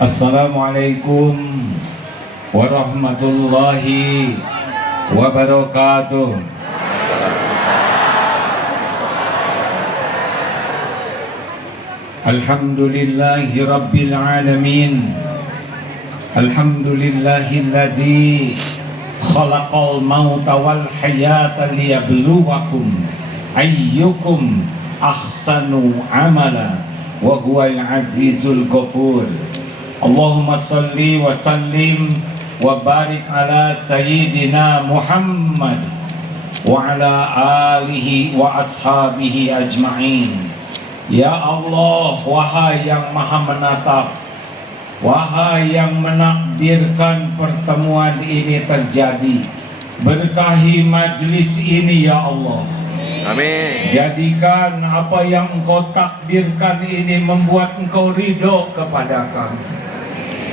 Assalamualaikum warahmatullahi wabarakatuh. Alhamdulillahi rabbil alamin. Alhamdulillahilladzi khalaqal mauta wal hayata liyabluwakum ayyukum ahsanu amala wa huwal azizul ghafur. Allahumma salli wa sallim wa barik ala sayyidina Muhammad wa ala alihi wa ashabihi ajma'in. Ya Allah, wahai yang maha menatap, wahai yang menakdirkan pertemuan ini terjadi, berkahi majlis ini ya Allah. Amin. Jadikan apa yang Engkau takdirkan ini membuat Engkau ridho kepada kami.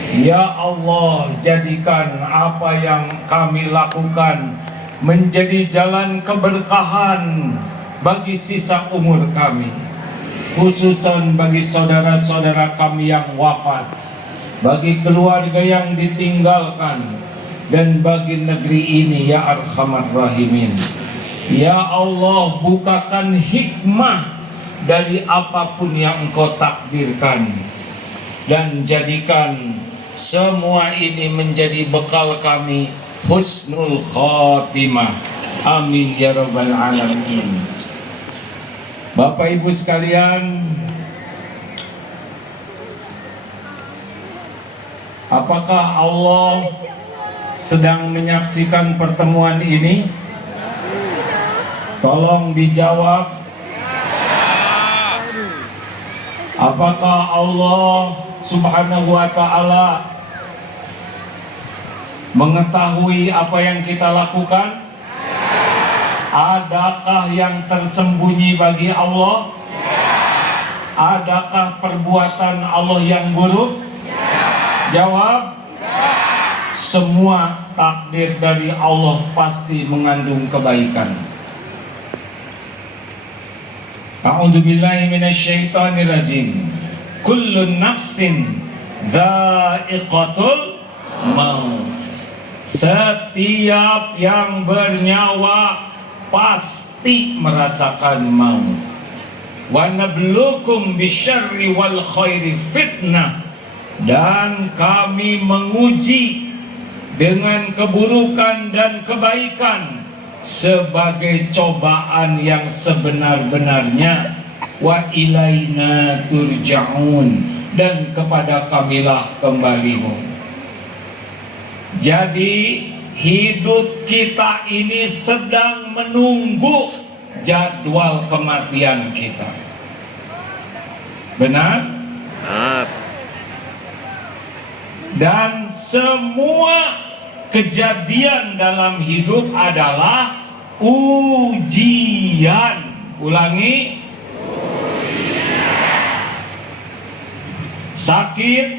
Ya Allah, jadikan apa yang kami lakukan menjadi jalan keberkahan bagi sisa umur kami, khususan bagi saudara-saudara kami yang wafat, bagi keluarga yang ditinggalkan, dan bagi negeri ini ya Arhamar Rahimin. Ya Allah, bukakan hikmah dari apapun yang Engkau takdirkan, dan jadikan semua ini menjadi bekal kami husnul khatimah. Amin ya rabbal alamin. Bapak Ibu sekalian, apakah Allah sedang menyaksikan pertemuan ini? Tolong dijawab. Apakah Allah Subhanahu wa ta'ala mengetahui apa yang kita lakukan? Adakah yang tersembunyi bagi Allah? Adakah perbuatan Allah yang buruk? Jawab. Semua takdir dari Allah pasti mengandung kebaikan. A'udzubillahi minasyaitonirrajim. Kullun nafsin dha'iqatul maut. Setiap yang bernyawa pasti merasakan maut. Wa nabluukum bisyarri wal khairi fitnah. Dan kami menguji dengan keburukan dan kebaikan sebagai cobaan yang sebenar-benarnya. Wa ilaina turja'un, dan kepada kamilah kembalimu. Jadi hidup kita ini sedang menunggu jadwal kematian kita. Benar? Benar. Dan semua kejadian dalam hidup adalah ujian. Ulangi. Sakit?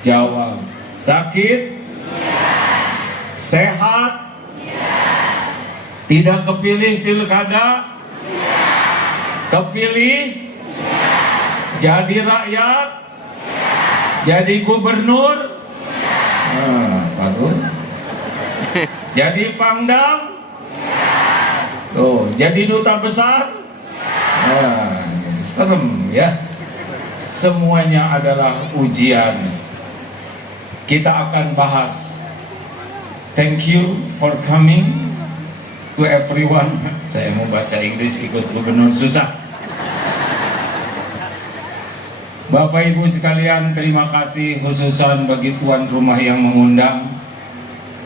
Jawab. Sakit? Sehat? Tidak kepilih pilkada? Kepilih? Jadi rakyat? Jadi gubernur? Baru. Jadi pangdam? Jadi duta besar? Serem ya. Semuanya adalah ujian. Kita akan bahas. Thank you for coming to everyone. Saya mau bahasa Inggris ikut gubernur susah. Bapak Ibu sekalian, terima kasih khususan bagi tuan rumah yang mengundang,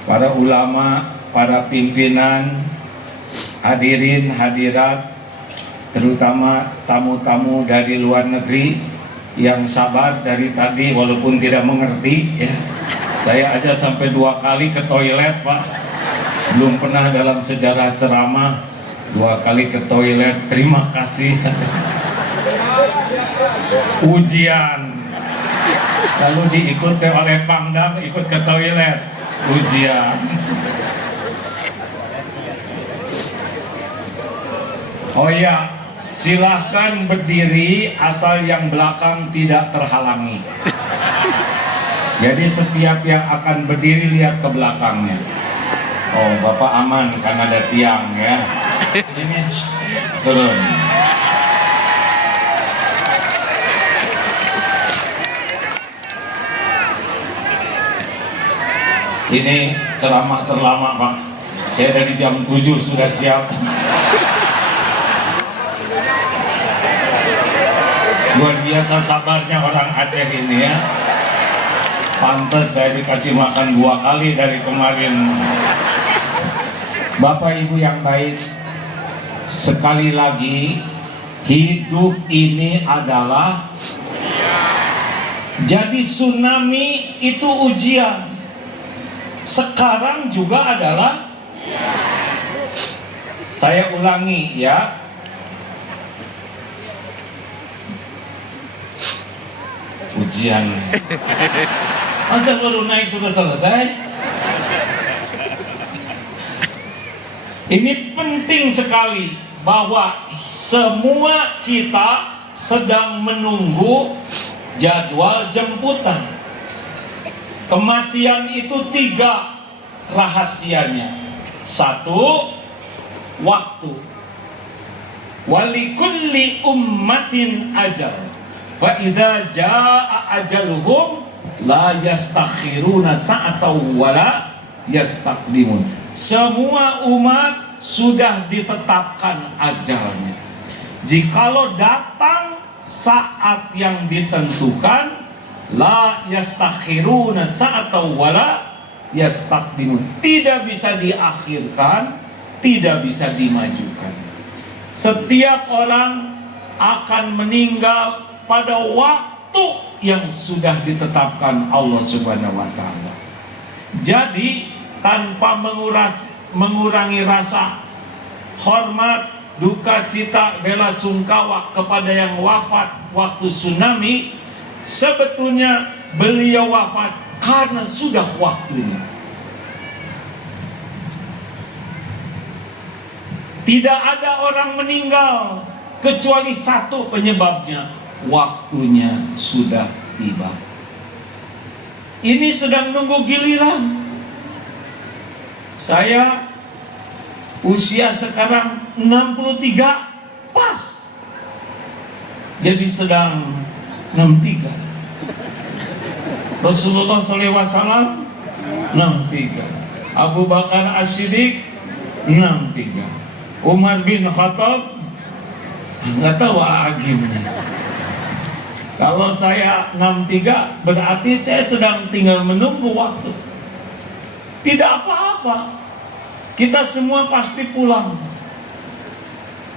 para ulama, para pimpinan, hadirin hadirat, terutama tamu-tamu dari luar negeri yang sabar dari tadi walaupun tidak mengerti ya. Saya aja sampai 2 kali ke toilet Pak, belum pernah dalam sejarah ceramah 2 kali ke toilet. Terima kasih. Ujian, lalu diikuti oleh pangdam ikut ke toilet. Ujian. Oh iya, silahkan berdiri asal yang belakang tidak terhalangi. Jadi setiap yang akan berdiri lihat ke belakangnya. Oh, Bapak aman karena ada tiang ya. Ini turun. Ini ceramah terlama, Pak. Saya dari jam 7 sudah siap. Luar biasa sabarnya orang Aceh ini ya. Pantes saya dikasih makan 2 kali dari kemarin. Bapak Ibu yang baik, sekali lagi hidup ini adalah jadi tsunami itu ujian. Sekarang juga adalah, saya ulangi ya, ujian. Masa baru naik sudah selesai? Ini penting sekali bahwa semua kita sedang menunggu jadwal jemputan. Kematian itu 3 rahasianya. 1, waktu. Walikulli ummatin ajal. Fa idza jaa ajaluhum la yastakhiruna sa'atan wala yastaqdimun. Semua umat sudah ditetapkan ajalnya. Jikalau datang saat yang ditentukan, la yastakhiruna sa'atan wala yastaqdimun. Tidak bisa diakhirkan, tidak bisa dimajukan. Setiap orang akan meninggal pada waktu yang sudah ditetapkan Allah Subhanahu wa taala. Jadi tanpa mengurangi rasa hormat, duka cita, bela sungkawa kepada yang wafat waktu tsunami, sebetulnya beliau wafat karena sudah waktunya. Tidak ada orang meninggal kecuali 1 penyebabnya, waktunya sudah tiba. Ini sedang nunggu giliran. Saya usia sekarang 63 pas. Jadi sedang 63. Rasulullah SAW 63. Abu Bakar As-Siddiq 63. Umar bin Khattab nggak tahu agimnya. Kalau saya 63 berarti saya sedang tinggal menunggu waktu. Tidak apa-apa, kita semua pasti pulang.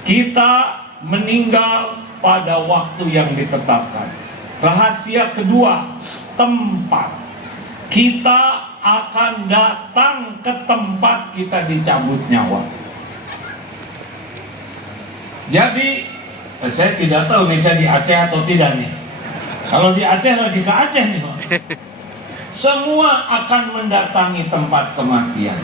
Kita meninggal pada waktu yang ditetapkan. Rahasia kedua, tempat. Kita akan datang ke tempat kita dicabut nyawa. Jadi saya tidak tahu nih saya di Aceh atau tidak nih. Kalau di Aceh lagi ke Aceh nih, semua akan mendatangi tempat kematian.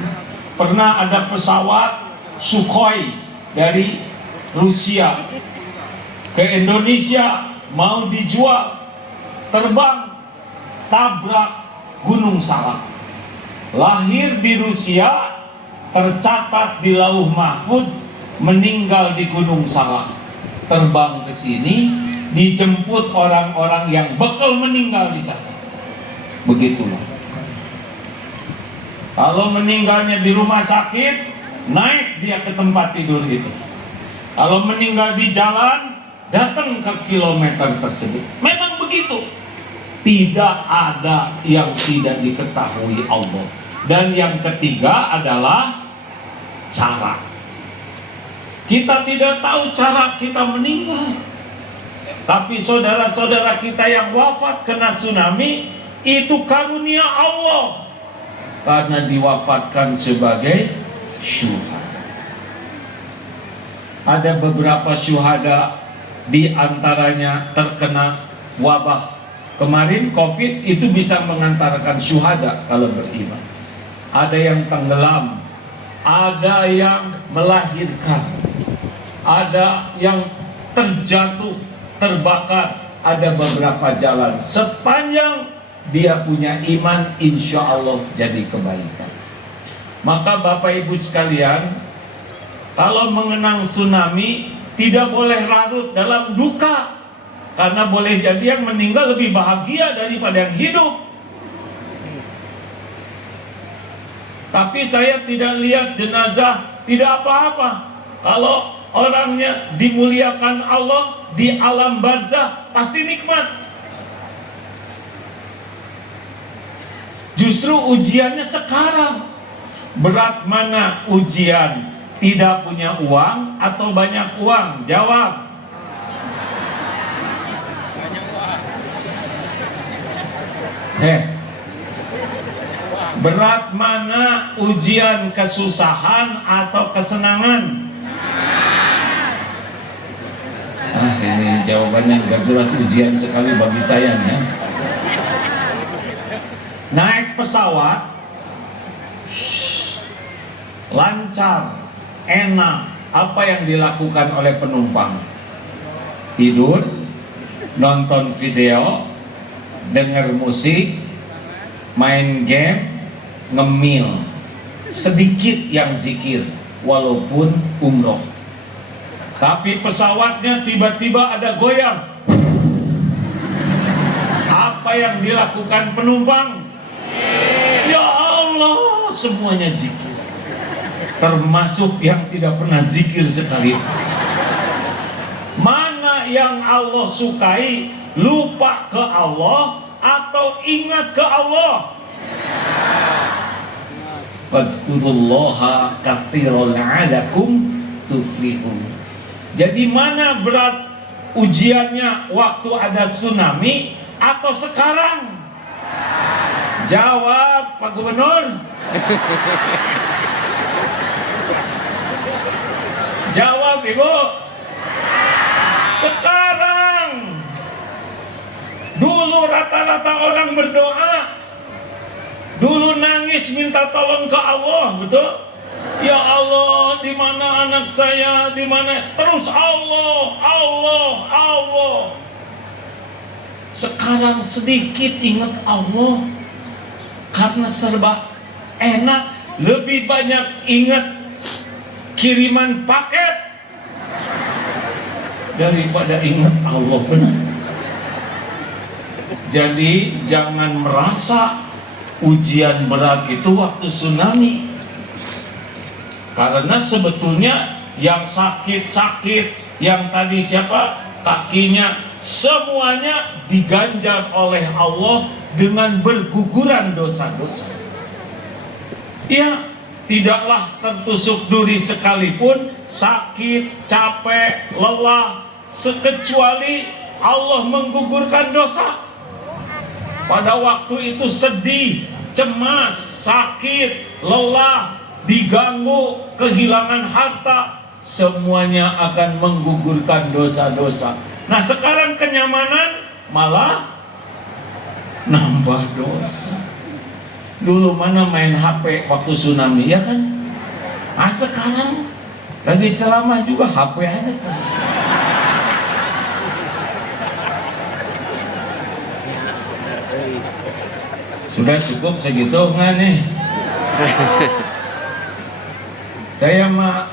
Pernah ada pesawat Sukhoi dari Rusia ke Indonesia mau dijual, terbang tabrak Gunung Salak. Lahir di Rusia, tercatat di Lauh Mahfuz, meninggal di Gunung Salak. Terbang ke sini, dijemput orang-orang yang bakal meninggal di sana. Begitulah. Kalau meninggalnya di rumah sakit, naik dia ke tempat tidur itu. Kalau meninggal di jalan, datang ke kilometer tersebut. Memang begitu. Tidak ada yang tidak diketahui Allah. Dan yang ketiga adalah cara. Kita tidak tahu cara kita meninggal. Tapi saudara-saudara kita yang wafat kena tsunami, itu karunia Allah karena diwafatkan sebagai syuhada. Ada beberapa syuhada, di antaranya terkena wabah kemarin COVID, itu bisa mengantarkan syuhada kalau beriman. Ada yang tenggelam, ada yang melahirkan, ada yang terjatuh, terbakar. Ada beberapa jalan, sepanjang dia punya iman, insya Allah jadi kebaikan. Maka Bapak Ibu sekalian, kalau mengenang tsunami tidak boleh larut dalam duka, karena boleh jadi yang meninggal lebih bahagia daripada yang hidup. Tapi saya tidak lihat jenazah, tidak apa-apa. Kalau orangnya dimuliakan Allah di alam barzah, pasti nikmat. Justru ujiannya sekarang. Berat mana ujian? Tidak punya uang atau banyak uang? Jawab. Berat mana ujian kesusahan atau kesenangan? Ini jawabannya nggak jelas, ujian sekali bagi saya ya. Naik pesawat lancar, enak, apa yang dilakukan oleh penumpang? Tidur, nonton video, dengar musik, main game, ngemil. Sedikit yang zikir, walaupun umroh. Tapi pesawatnya tiba-tiba ada goyang. Apa yang dilakukan penumpang? Ya Allah, semuanya zikir. Termasuk yang tidak pernah zikir sekalipun. Mana yang Allah sukai? Lupa ke Allah atau ingat ke Allah? Fadzkurullaha katsiran la'allakum tuflihun. Jadi mana berat ujiannya, waktu ada tsunami atau sekarang? Jawab Pak Gubernur. Jawab Ibu. Sekarang. Dulu rata-rata orang berdoa, dulu nangis minta tolong ke Allah, betul? Ya Allah, di mana anak saya, di mana? Terus Allah, Allah, Allah. Sekarang sedikit ingat Allah, karena serba enak, lebih banyak ingat kiriman paket daripada ingat Allah, benar. Jadi jangan merasa ujian berat itu waktu tsunami. Karena sebetulnya yang sakit-sakit, yang tadi siapa? Kakinya, semuanya diganjar oleh Allah dengan berguguran dosa-dosa. Ya, tidaklah tertusuk duri sekalipun, sakit, capek, lelah, kecuali Allah menggugurkan dosa. Pada waktu itu sedih, cemas, sakit, lelah, diganggu, kehilangan harta, semuanya akan menggugurkan dosa-dosa. Nah sekarang kenyamanan malah nambah dosa. Dulu mana main HP waktu tsunami, ya kan? Ah sekarang lagi ceramah juga HP aja. Sudah cukup segitu nggak nih? Saya mah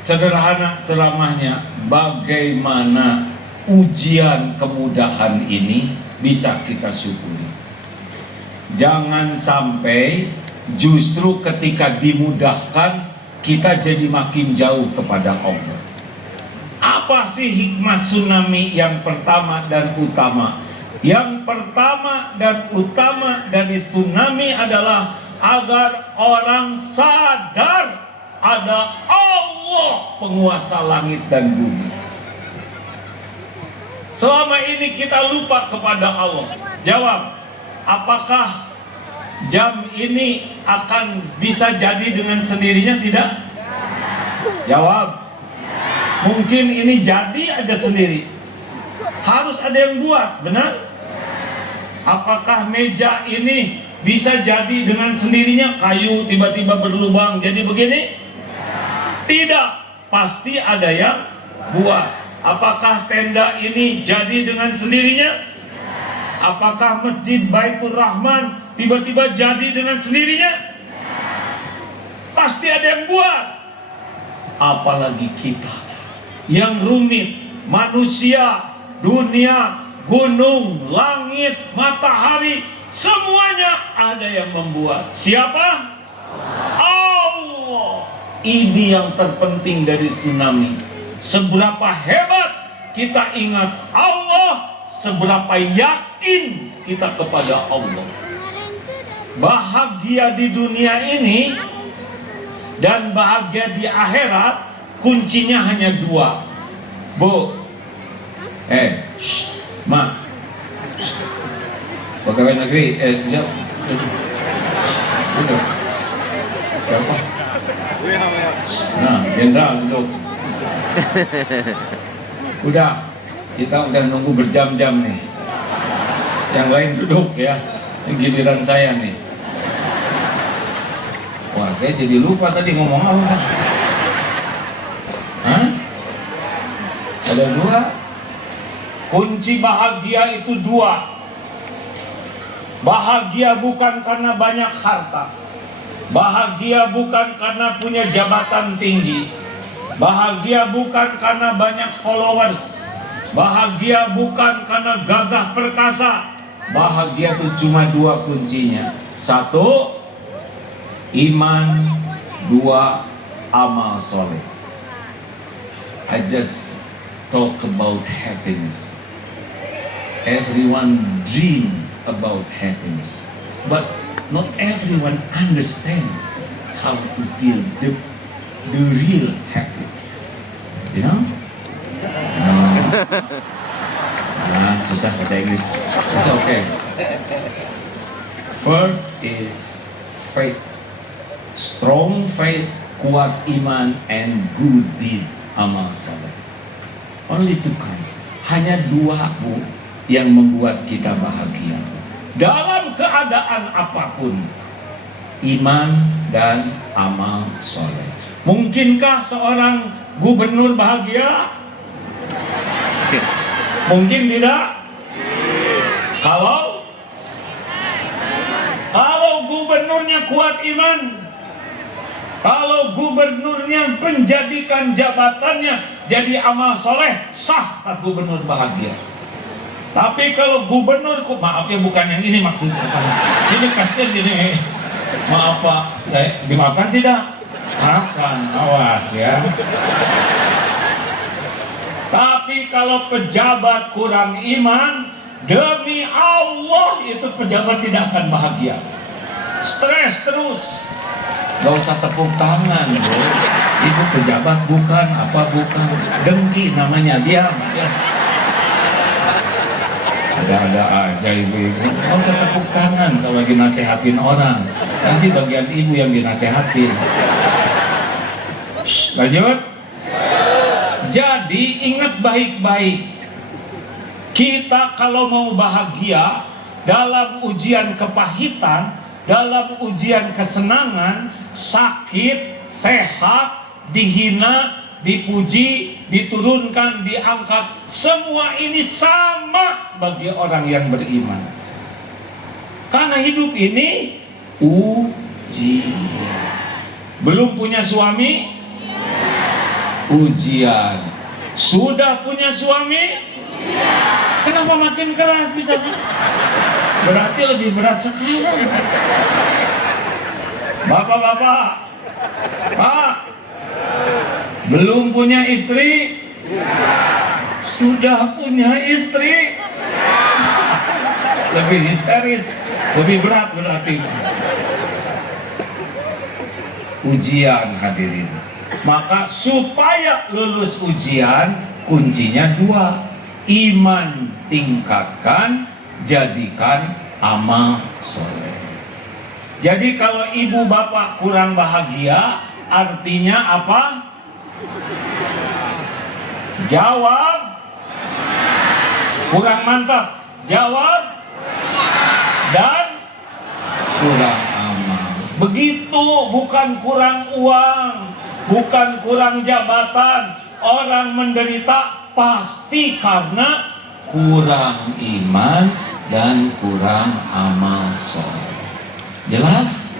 sederhana ceramahnya, bagaimana ujian kemudahan ini bisa kita syukuri. Jangan sampai justru ketika dimudahkan kita jadi makin jauh kepada Allah. Apa sih hikmah tsunami yang pertama dan utama? Yang pertama dan utama dari tsunami adalah agar orang sadar ada Allah penguasa langit dan bumi. Selama ini kita lupa kepada Allah. Jawab, apakah jam ini akan bisa jadi dengan sendirinya? Tidak. Jawab, mungkin ini jadi aja sendiri. Harus ada yang buat, benar? Apakah meja ini bisa jadi dengan sendirinya? Kayu tiba-tiba berlubang jadi begini? Tidak, pasti ada yang buat. Apakah tenda ini jadi dengan sendirinya? Apakah masjid Baitur Rahman tiba-tiba jadi dengan sendirinya? Pasti ada yang buat. Apalagi kita yang rumit, manusia, dunia, gunung, langit, matahari, semuanya ada yang membuat. Siapa? Allah. Ini yang terpenting dari tsunami. Seberapa hebat kita ingat Allah, seberapa yakin kita kepada Allah. Bahagia di dunia ini dan bahagia di akhirat, kuncinya hanya dua. Bu, Ma, pegawai negeri, udah, siapa? Nah, jenderal duduk. Udah, kita udah nunggu berjam-jam nih. Yang lain duduk ya, yang giliran saya nih. Wah, saya jadi lupa tadi ngomong apa. Hah? Ada dua. Kunci bahagia itu dua. Bahagia bukan karena banyak harta. Bahagia bukan karena punya jabatan tinggi. Bahagia bukan karena banyak followers. Bahagia bukan karena gagah perkasa. Bahagia itu cuma dua kuncinya. Satu, iman. Dua, amal soleh. I just talk about happiness. Everyone dream about happiness, but not everyone understand how to feel the real happy. You know? Nah, susah bahasa Inggris. It's okay. First is faith. Strong faith, kuat iman, and good deed, amal soleh. Only two kinds. Hanya dua, Bu, yang membuat kita bahagia. Dalam keadaan apapun, iman dan amal soleh. Mungkinkah seorang gubernur bahagia? Mungkin tidak. Kalau gubernurnya kuat iman, kalau gubernurnya menjadikan jabatannya jadi amal soleh, sah gubernur bahagia. Tapi kalau gubernur, maaf ya, bukan yang ini maksudnya. Ini kasihan ini. Maaf Pak, saya dimaafkan tidak? Maafkan, awas ya. Tapi kalau pejabat kurang iman, demi Allah itu pejabat tidak akan bahagia. Stres terus. Gak usah tepuk tangan, bro. Itu pejabat bukan, apa bukan. Dengki namanya, diam ya. Ada aja ibu-ibu. Gak usah tepuk tangan kalau lagi nasehatin orang. Nanti bagian ibu yang dinasehatin. Lanjut. Jadi ingat baik-baik. Kita kalau mau bahagia dalam ujian kepahitan, dalam ujian kesenangan, sakit, sehat, dihina, dipuji, diturunkan, diangkat, semua ini sama bagi orang yang beriman. Karena hidup ini ujian. Belum punya suami? Ujian. Sudah punya suami? Kenapa makin keras bicara? Berarti lebih berat sekarang. Bapak-bapak, Pak, belum punya istri? Sudah punya istri? Lebih histeris, lebih berat berarti. Ujian hadirin. Maka supaya lulus ujian, kuncinya dua. Iman tingkatkan, jadikan amal soleh. Jadi kalau ibu bapak kurang bahagia, artinya apa? Jawab. Kurang mantap. Jawab. Dan kurang amal. Begitu, bukan kurang uang, bukan kurang jabatan. Orang menderita pasti karena kurang iman dan kurang amal soleh. Jelas?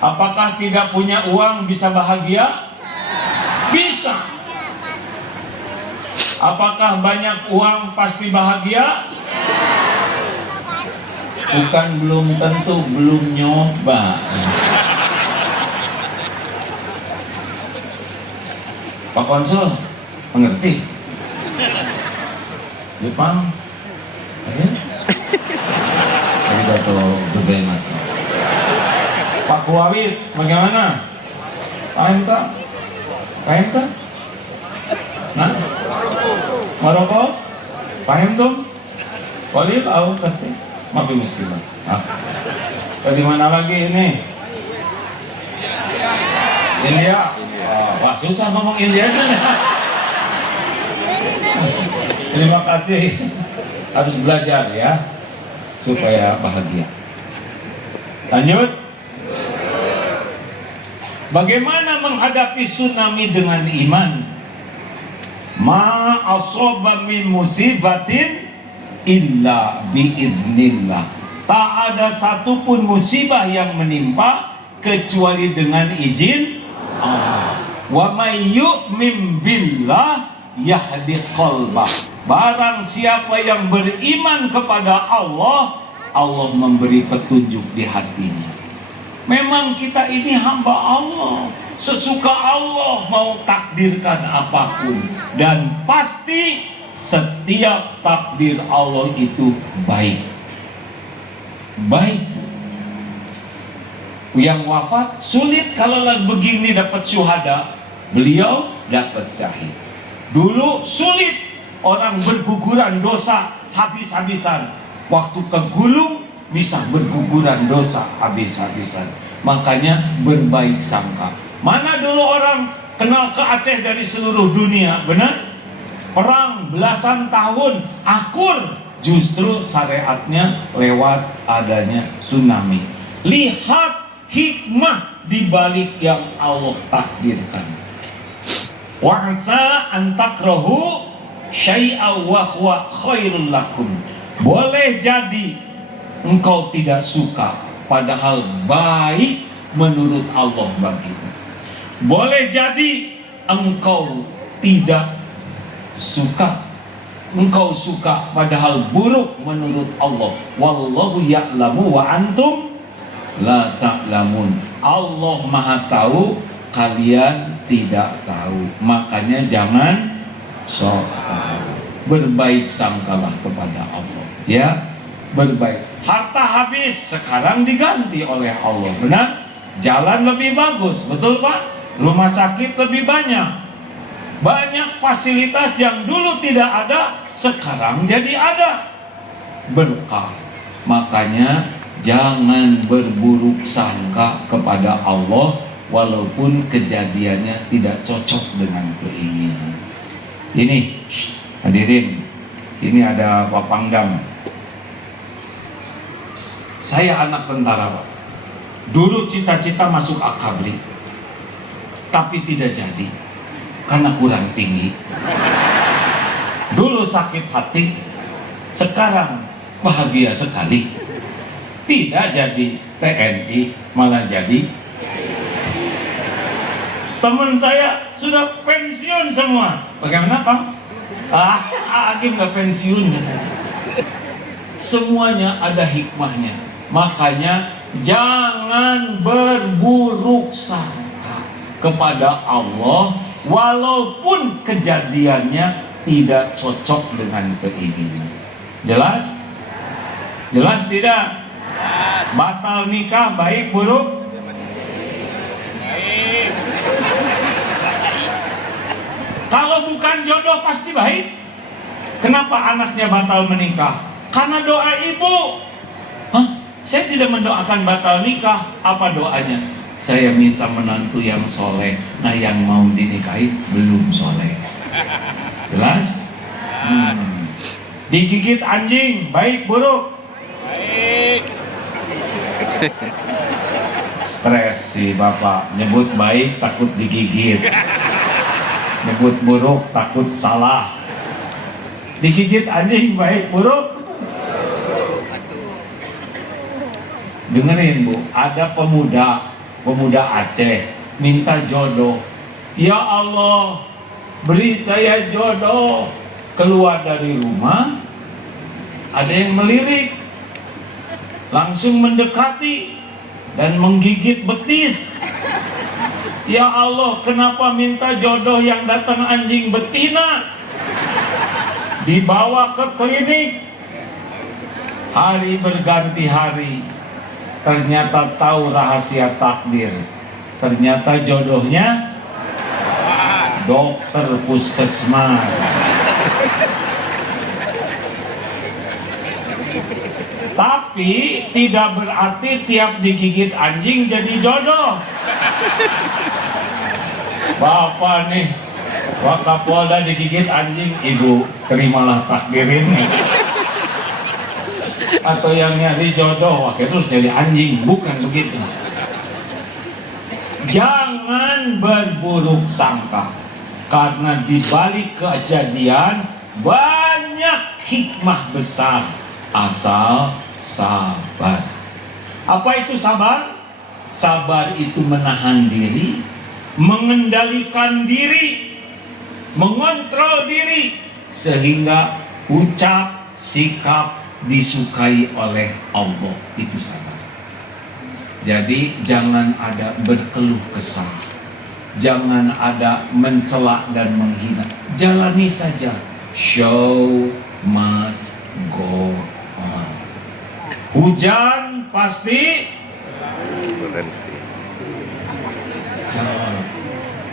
Apakah tidak punya uang bisa bahagia? Bisa. Apakah banyak uang pasti bahagia? Bukan belum tentu, belum nyoba. Pak Konsul, mengerti? Jepang? Ya? Arigatou gozaimasu. Pak Kuwait, bagaimana? Paham tak? Paham tak? Nah? Maroko? Paham tuh? Walil au kati? Mafi muslimah. Dari mana lagi ini? India. Wah, susah ngomong India kan? Terima kasih. Harus belajar ya, supaya bahagia. Lanjut. Bagaimana menghadapi tsunami dengan iman? Ma asaba min musibatin illa biiznillah. Tak ada satupun musibah yang menimpa kecuali dengan izin Allah. Wa may yu'min billah yahdi qalbah. Barang siapa yang beriman kepada Allah, Allah memberi petunjuk di hatinya. Memang kita ini hamba Allah, sesuka Allah mau takdirkan apapun, dan pasti setiap takdir Allah itu baik. Baik. Yang wafat sulit kalau lagi begini dapat syuhada, beliau dapat syahid. Dulu sulit orang berguguran dosa habis-habisan, waktu kegulung bisa berguguran dosa habis-habisan. Makanya berbaik sangka. Mana dulu orang kenal ke Aceh dari seluruh dunia, benar? Perang belasan tahun akur, justru syariatnya lewat adanya tsunami. Lihat hikmah di balik yang Allah takdirkan. Wa asa an takrahu syai'a wa huwa khairul lakum. Boleh jadi engkau tidak suka, padahal baik menurut Allah bagimu. Boleh jadi engkau tidak suka, engkau suka padahal buruk menurut Allah. Wallahu ya'lamu wa antum la ta'lamun. Allah Maha tahu, kalian tidak tahu. Makanya jangan sok tahu. Berbaik sangkalah kepada Allah, ya. Berbaik. Harta habis, sekarang diganti oleh Allah, benar? Jalan lebih bagus, betul Pak? Rumah sakit lebih banyak. Banyak fasilitas yang dulu tidak ada, sekarang jadi ada. Berkah. Makanya jangan berburuk sangka kepada Allah walaupun kejadiannya tidak cocok dengan keinginan. Ini hadirin, ini ada Pak Pangdam. Saya anak tentara Pak. Dulu cita-cita masuk Akabri, tapi tidak jadi karena kurang tinggi. Dulu sakit hati, sekarang bahagia sekali. Tidak jadi TNI, malah jadi. Teman saya sudah pensiun semua. Bagaimana Pak? Hakim nggak pensiun. Semuanya ada hikmahnya. Makanya jangan berburuk sangka kepada Allah walaupun kejadiannya tidak cocok dengan keinginan. Jelas? Jelas tidak? Batal nikah baik buruk? Baik. Kalau bukan jodoh pasti baik. Kenapa anaknya batal menikah? Karena doa ibu. Hah? Saya tidak mendoakan batal nikah. Apa doanya? Saya minta menantu yang soleh. Nah yang mau dinikahi belum soleh. Jelas? Digigit anjing baik buruk? Baik. Stres si bapak nyebut baik takut digigit. Nyebut buruk takut salah. Digigit anjing baik buruk. Dengerin Bu, ada pemuda Aceh minta jodoh. Ya Allah, beri saya jodoh. Keluar dari rumah, ada yang melirik, langsung mendekati dan menggigit betis. Ya Allah, kenapa minta jodoh yang datang anjing betina? Dibawa ke klinik. Hari berganti hari, ternyata tahu rahasia takdir. Ternyata jodohnya dokter puskesmas. Tapi tidak berarti tiap digigit anjing jadi jodoh. Bapak nih, Wakapolda digigit anjing, Ibu terimalah takdir ini. Atau yang nyari jodoh, wah terus jadi anjing, bukan begitu. Jangan berburuk sangka, karena di balik kejadian banyak hikmah besar. Asal sabar. Apa itu sabar? Sabar itu menahan diri, mengendalikan diri, mengontrol diri, sehingga ucap, sikap disukai oleh Allah. Itu sabar. Jadi jangan ada berkeluh kesah, jangan ada mencela dan menghina. Jalani saja. Show must go on. Hujan pasti Berhenti.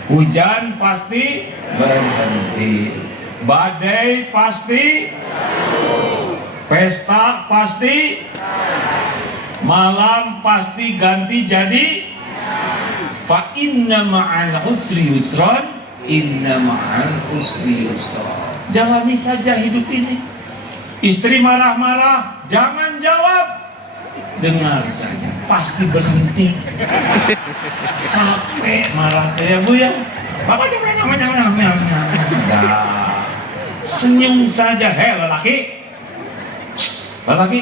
hujan pasti berhenti. Badai pasti, pesta pasti, malam pasti ganti jadi. Fa inna ma'al usri yusran, inna ma'al usri yusran. Jalani saja hidup ini. Istri marah-marah, jangan jawab, dengar saja, pasti berhenti. Capek marah ya Bu ya. Bapak jangan. Senyum saja. Hei lelaki, lelaki,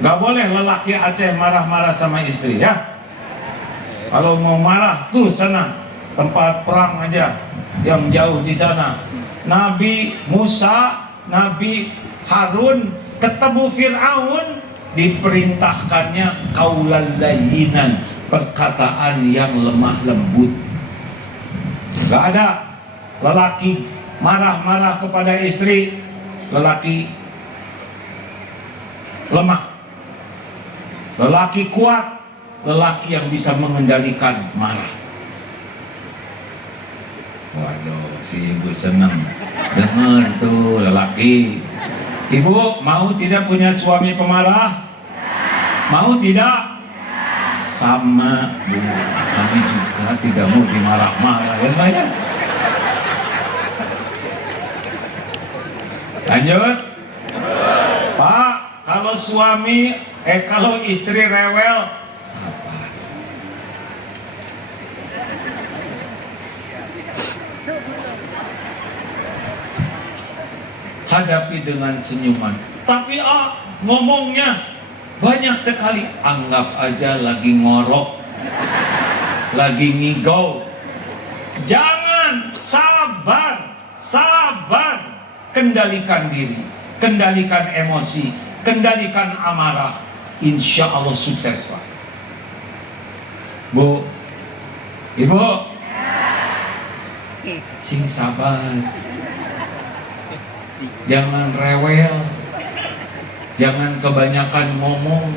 nggak boleh lelaki Aceh marah-marah sama istri ya. Kalau mau marah tuh sana tempat perang aja, yang jauh di sana. Nabi Musa, Nabi Harun ketemu Fir'aun, diperintahkannya qaulan layyinan, perkataan yang lemah lembut. Gak ada lelaki marah-marah kepada istri, lelaki lemah. Lelaki kuat, lelaki yang bisa mengendalikan marah. Waduh, si ibu senang dengar tuh lelaki. Ibu mau tidak punya suami pemarah? Mau tidak? Sama Bu, kami juga tidak mau dimarah-marah ya Pak ya. Lanjut Pak, kalau istri rewel, sabar. Hadapi dengan senyuman. Tapi ngomongnya banyak sekali. Anggap aja lagi ngorok, lagi ngigau. Jangan, sabar. Kendalikan diri, kendalikan emosi, kendalikan amarah. Insya Allah sukses Pak. Bu, Ibu, sing sabar. Jangan rewel, jangan kebanyakan ngomong.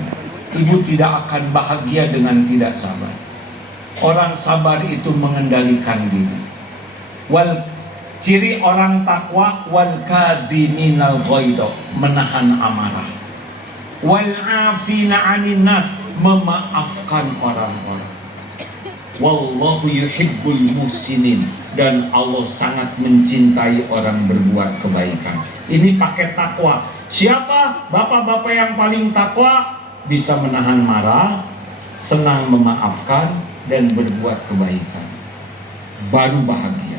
Ibu tidak akan bahagia dengan tidak sabar. Orang sabar itu mengendalikan diri. Ciri orang takwa, wal kadhiminal ghaidha, menahan amarah. Wal afina 'anil nas, memaafkan orang-orang. Wallahu yuhibbul muhsinin, dan Allah sangat mencintai orang berbuat kebaikan. Ini pakai takwa. Siapa bapak-bapak yang paling takwa? Bisa menahan marah, senang memaafkan, dan berbuat kebaikan. Baru bahagia.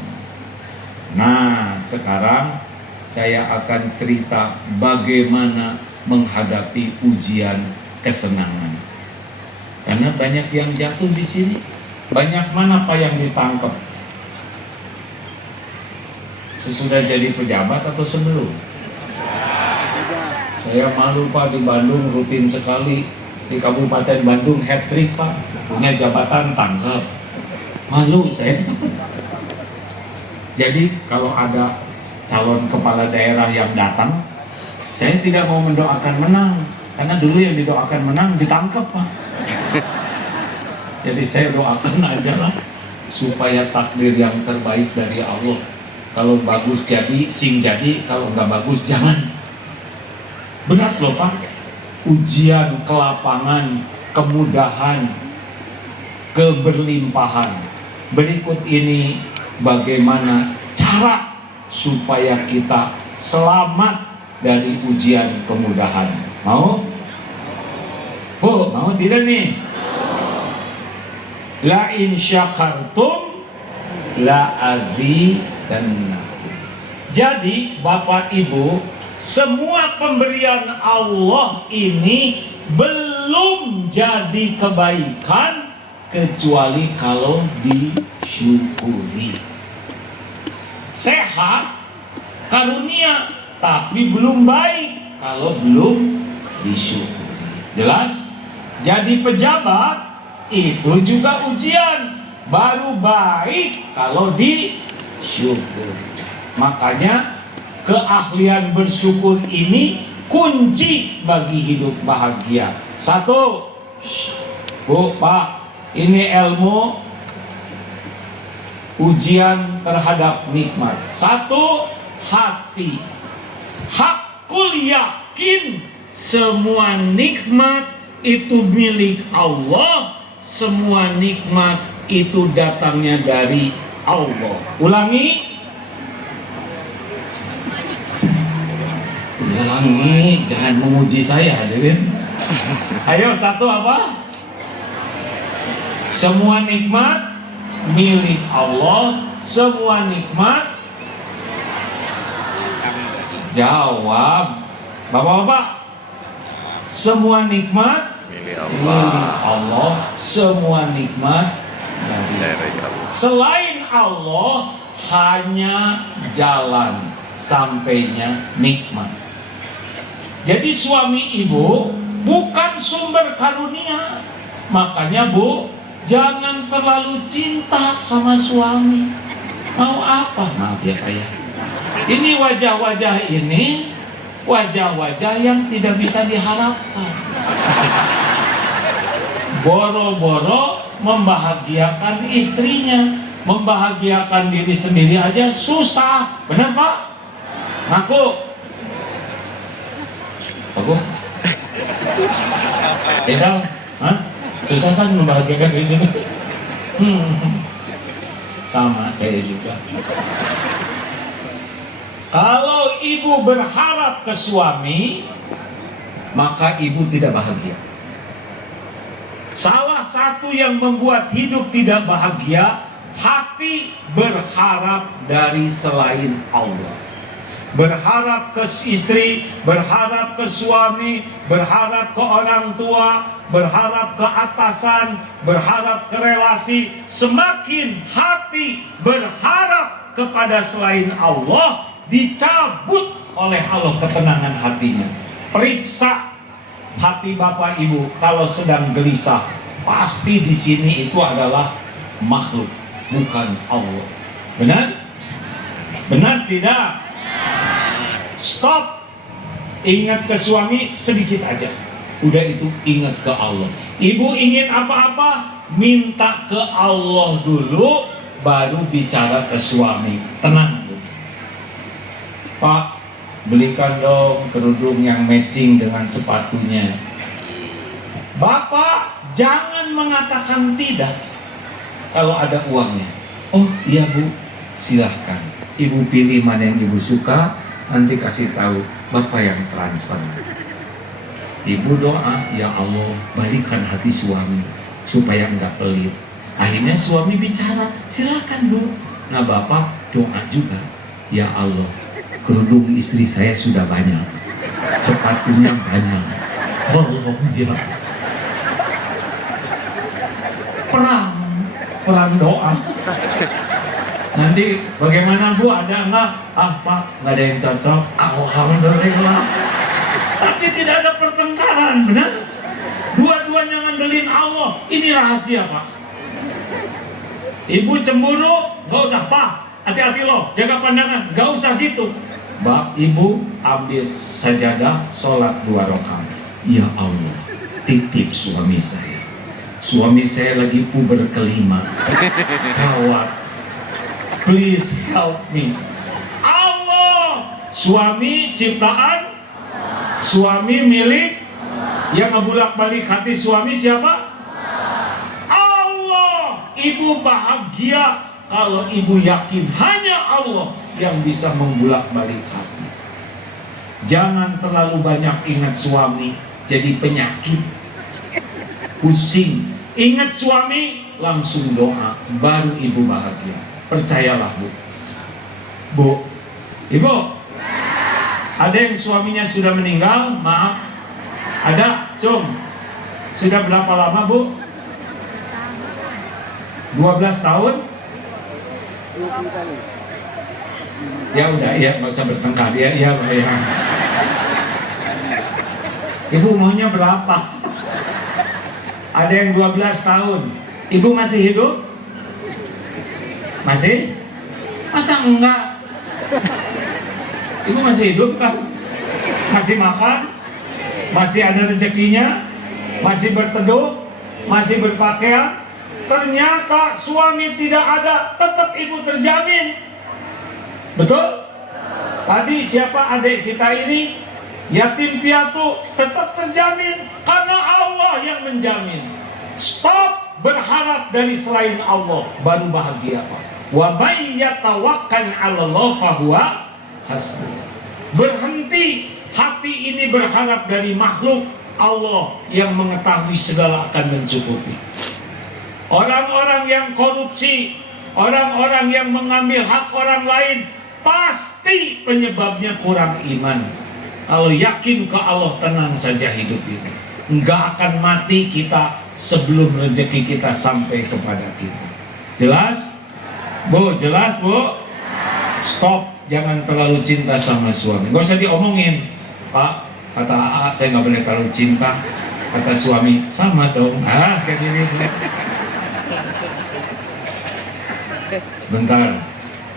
Nah, sekarang saya akan cerita bagaimana menghadapi ujian kesenangan. Karena banyak yang jatuh di sini. Banyak mana Pak yang ditangkap? Sesudah jadi pejabat atau sebelum? Saya malu Pak, di Bandung rutin sekali. Di Kabupaten Bandung hat-trick Pak, punya jabatan tangkap. Malu saya. Jadi kalau ada calon kepala daerah yang datang, saya tidak mau mendoakan menang, karena dulu yang didoakan menang ditangkap Pak. Jadi saya doakan aja lah supaya takdir yang terbaik dari Allah. Kalau bagus jadi, sing jadi. Kalau nggak bagus jangan. Berat loh Pak. Ujian, kelapangan, kemudahan, keberlimpahan. Berikut ini bagaimana cara supaya kita selamat dari ujian kemudahan. Mau? Oh, mau tidak nih? La in syakartum la azidannakum. Jadi Bapak Ibu, semua pemberian Allah ini belum jadi kebaikan kecuali kalau disyukuri. Sehat, karunia, tapi belum baik kalau belum disyukuri. Jelas? Jadi pejabat itu juga ujian, baru baik kalau disyukuri. Makanya keahlian bersyukur ini kunci bagi hidup bahagia. Satu, Bu, Pak, ini ilmu ujian terhadap nikmat. Satu, hati. Hakul yakin semua nikmat itu milik Allah. Semua nikmat itu datangnya dari Allah. Ulangi. Ulangi, jangan memuji saya, hadirin. Ayo, satu apa? Semua nikmat milik Allah. Semua nikmat. Jawab, Bapak-bapak. Semua nikmat Milik milik Allah. Semua nikmat dari Allah. Selain Allah hanya jalan sampainya nikmat. Jadi suami ibu bukan sumber karunia. Makanya Bu, jangan terlalu cinta sama suami. Mau apa? Maaf ya Pak ya. Ini wajah-wajah ini wajah-wajah yang tidak bisa diharapkan. Boro-boro membahagiakan istrinya, membahagiakan diri sendiri aja susah. Benar Pak? Ngaku. Aku? Tidak? Hah? Susah kan membahagiakan diri sendiri? Sama saya juga. Kalau ibu berharap ke suami, maka ibu tidak bahagia. Salah satu yang membuat hidup tidak bahagia, hati berharap dari selain Allah. Berharap ke istri, berharap ke suami, berharap ke orang tua, berharap ke atasan, berharap ke relasi. Semakin hati berharap kepada selain Allah, dicabut oleh Allah ketenangan hatinya. Periksa hati Bapak Ibu kalau sedang gelisah, pasti di sini itu adalah makhluk, bukan Allah. Benar? Benar tidak? Stop. Ingat ke suami sedikit aja. Udah itu ingat ke Allah. Ibu ingin apa-apa, minta ke Allah dulu, baru bicara ke suami. Tenang. Pak, belikan dong kerudung yang matching dengan sepatunya. Bapak, jangan mengatakan tidak kalau ada uangnya. Oh iya Bu, silahkan. Ibu pilih mana yang ibu suka, nanti kasih tahu Bapak yang transfer. Ibu doa, ya Allah, balikan hati suami supaya enggak pelit. Akhirnya suami bicara, silahkan Bu. Nah Bapak doa juga. Ya Allah, kerudung istri saya sudah banyak, sepatunya banyak, tolong ya. Perang doa. Nanti bagaimana Bu, ada nggak? Ah Pak, nggak ada yang cocok. Alhamdulillah. Tapi tidak ada pertengkaran, benar? Dua-duanya ngandelin Allah. Ini rahasia Pak. Ibu cemburu, nggak usah Pak. Hati-hati loh, jaga pandangan. Nggak usah gitu. Bak, Ibu ambil sajadah, sholat 2 rakaat. Ya Allah, titip suami saya. Suami saya lagi puber kelima. Gawat. Please help me. Allah, suami ciptaan, suami milik, yang ngebulak-balik hati suami siapa? Allah. Ibu bahagia kalau ibu yakin hanya Allah yang bisa membulak-balik hati. Jangan terlalu banyak ingat suami, jadi penyakit, pusing. Ingat suami, langsung doa, baru ibu bahagia. Percayalah Bu. Bu, Ibu, ada yang suaminya sudah meninggal? Maaf. Ada, Cung. Sudah berapa lama Bu? 12 tahun? Ya udah, ya nggak usah bertengkar ya, ya. Ibu maunya berapa? Ada yang 12 tahun. Ibu masih hidup? Masih? Masa enggak? Ibu masih hidup kan? Masih makan? Masih ada rezekinya? Masih berteduh? Masih berpakaian? Ternyata suami tidak ada, tetap ibu terjamin. Betul? Tadi siapa adik kita ini? Yatim piatu tetap terjamin karena Allah yang menjamin. Stop berharap dari selain Allah, baru bahagia Pak. Wa may yatawakkal 'alallah fahuwa hasbuh. Berhenti hati ini berharap dari makhluk, Allah yang mengetahui segala akan mencukupi. Orang-orang yang korupsi, orang-orang yang mengambil hak orang lain, pasti penyebabnya kurang iman. Kalau yakin ke Allah, tenang saja hidup ini. Enggak akan mati kita sebelum rezeki kita sampai kepada kita. Jelas? Bu, jelas Bu? Stop, jangan terlalu cinta sama suami. Gak usah diomongin. Pak, kata AA saya gak boleh terlalu cinta. Kata suami, sama dong. Kayak gini. Sebentar,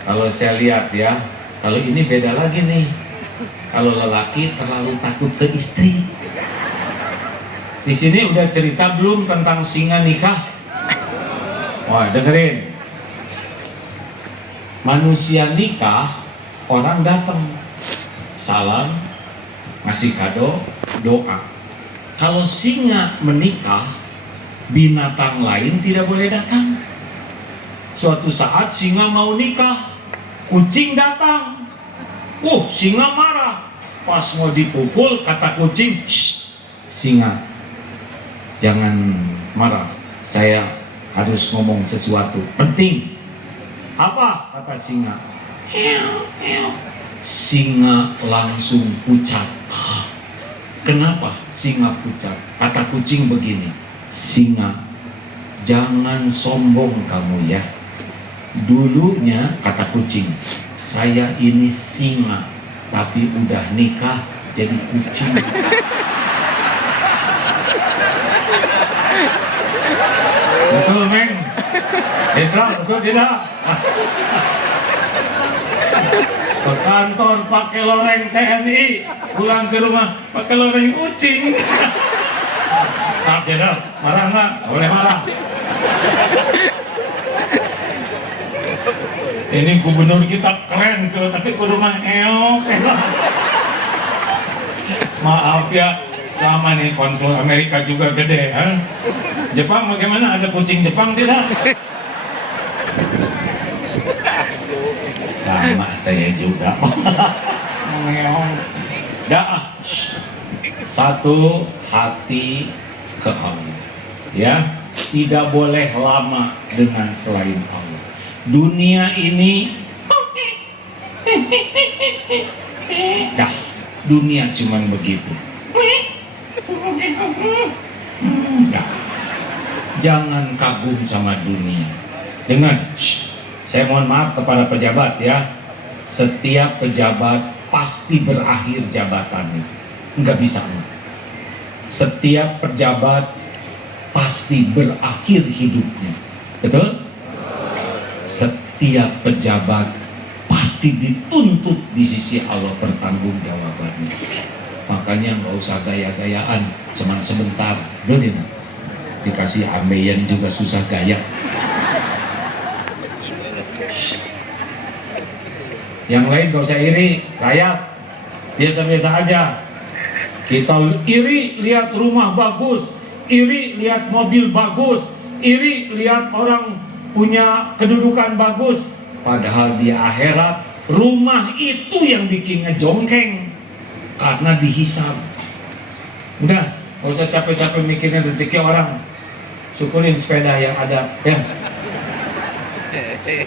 kalau saya lihat ya, kalau ini beda lagi nih. Kalau lelaki terlalu takut ke istri. Di sini udah cerita belum tentang singa nikah? Wah, dengerin. Manusia nikah, orang datang, salam, ngasih kado, doa. Kalau singa menikah, binatang lain tidak boleh datang. Suatu saat singa mau nikah, kucing datang. Singa marah. Pas mau dipukul, kata kucing, shh, singa, jangan marah. Saya harus ngomong sesuatu penting. Apa? Kata singa. Singa langsung pucat. Kenapa singa pucat? Kata kucing begini, singa, jangan sombong kamu ya. Dulunya, kata kucing, saya ini singa, tapi udah nikah jadi kucing. Betul, Meng? Hendra, betul tidak? Ke kantor pakai loreng TNI, pulang ke rumah pakai loreng kucing. Maaf Jenderal, marah nggak? Boleh marah. Ini gubernur kita keren, tapi ke rumah eok. Maaf ya, sama nih konsul Amerika juga gede. Jepang bagaimana? Ada kucing Jepang tidak? Sama saya juga. Dah, satu hati ke Allah. Ya, tidak boleh lama dengan selain Allah. Dunia ini Dah, dunia cuman begitu. Dah, jangan kagum sama dunia. Saya mohon maaf kepada pejabat ya. Setiap pejabat pasti berakhir jabatannya. Enggak bisa. Setiap pejabat pasti berakhir hidupnya. Betul? Setiap pejabat pasti dituntut di sisi Allah pertanggungjawabannya. Makanya nggak usah gaya-gayaan, cuman sebentar. Dulu dikasih ambeien juga susah gaya. Yang lain gak usah iri, layak, biasa-biasa aja. Kita iri lihat rumah bagus, iri lihat mobil bagus, iri lihat orang punya kedudukan bagus. Padahal di akhirat rumah itu yang bikin ngejongkeng karena dihisab. Udah, gak usah capek-capek mikirin rezeki orang. Syukurin sepeda yang ada ya.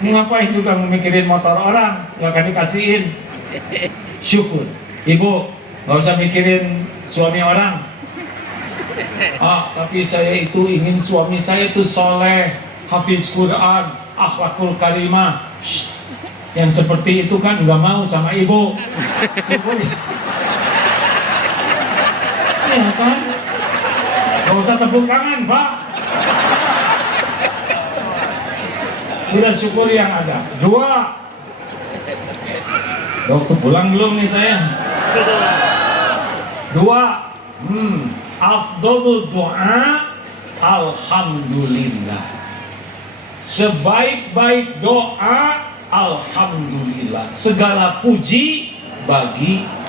Ngapain juga mikirin motor orang, gak akan dikasihin. Syukur. Ibu, gak usah mikirin suami orang. Tapi saya itu ingin suami saya itu soleh, hafiz Quran, akhlakul karimah. Yang seperti itu kan nggak mau sama ibu. Syukur. Ya kan? Gak usah tepuk tangan, Pak. Sudah syukur yang ada. 2. Dokter pulang belum nih saya? 2. Afdhalul doa alhamdulillah. Sebaik-baik doa alhamdulillah. Segala puji bagi Allah.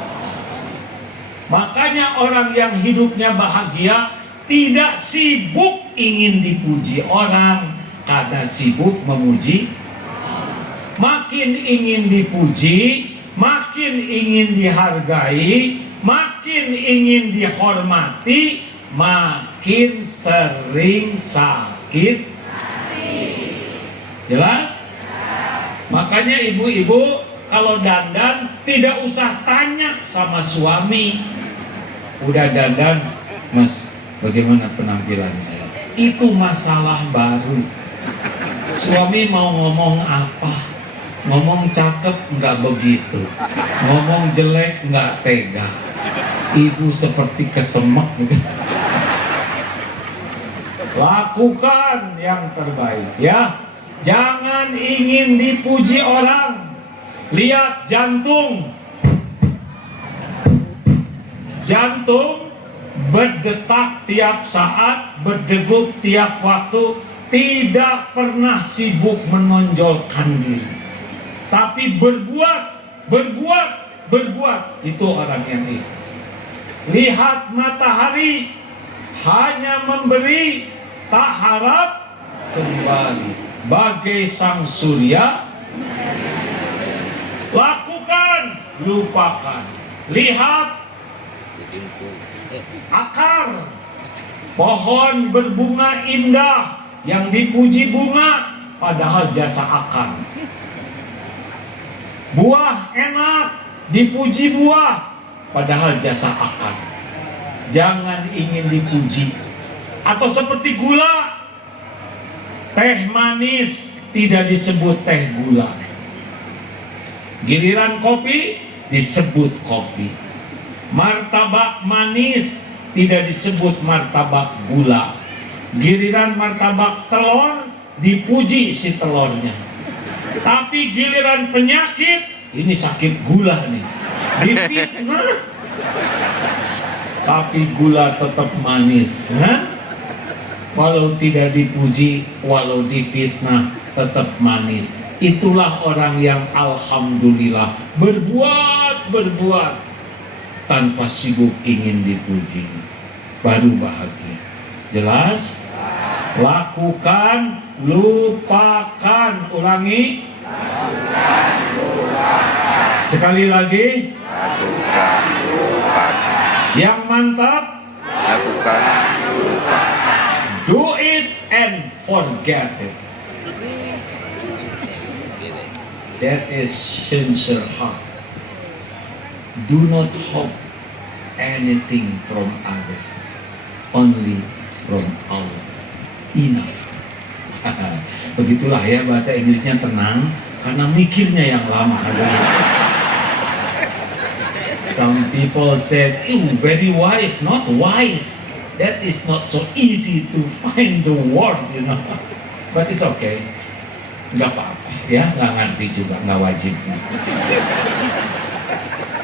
Makanya orang yang hidupnya bahagia tidak sibuk ingin dipuji orang, karena sibuk memuji. Makin ingin dipuji, makin ingin dihargai, makin ingin dihormati, makin sering sakit. Jelas? Makanya ibu-ibu kalau dandan tidak usah tanya sama suami. Udah dandan, Mas, bagaimana penampilan saya? Itu masalah baru. Suami mau ngomong apa? Ngomong cakep nggak begitu, ngomong jelek nggak tega. Ibu seperti kesemek gitu. Lakukan yang terbaik ya. Jangan ingin dipuji orang. Lihat jantung. Jantung berdetak tiap saat, berdegup tiap waktu, tidak pernah sibuk menonjolkan diri. Tapi berbuat, itu orang yang ikhlas. Lihat matahari, hanya memberi, tak harap kembali. Bagai sang surya, lakukan, lupakan. Lihat akar pohon berbunga indah, yang dipuji bunga, padahal jasa akar. Buah enak, dipuji buah, padahal jasa akar. Jangan ingin dipuji. Atau seperti gula, teh manis tidak disebut teh gula. Giliran kopi disebut kopi. Martabak manis tidak disebut martabak gula. Giliran martabak telur dipuji si telurnya. Tapi giliran penyakit, ini sakit gula nih, difitnah, tapi gula tetap manis. Walau tidak dipuji, walau difitnah, tetap manis. Itulah orang yang alhamdulillah berbuat tanpa sibuk ingin dipuji, baru bahagia. Jelas? Lakukan, lupakan. Ulangi. Lakukan, lupakan. Sekali lagi. Lakukan, lupakan. Yang mantap. Lakukan, lupakan. Do it and forget it. That is sincere heart. Do not hope anything from other, only from Allah. Enough. Begitulah ya bahasa Inggrisnya tenang karena mikirnya yang lama. Some people said, very wise, not wise. That is not so easy to find the word, But it's okay. Nggak apa-apa, ya, nggak ngerti juga, nggak wajib.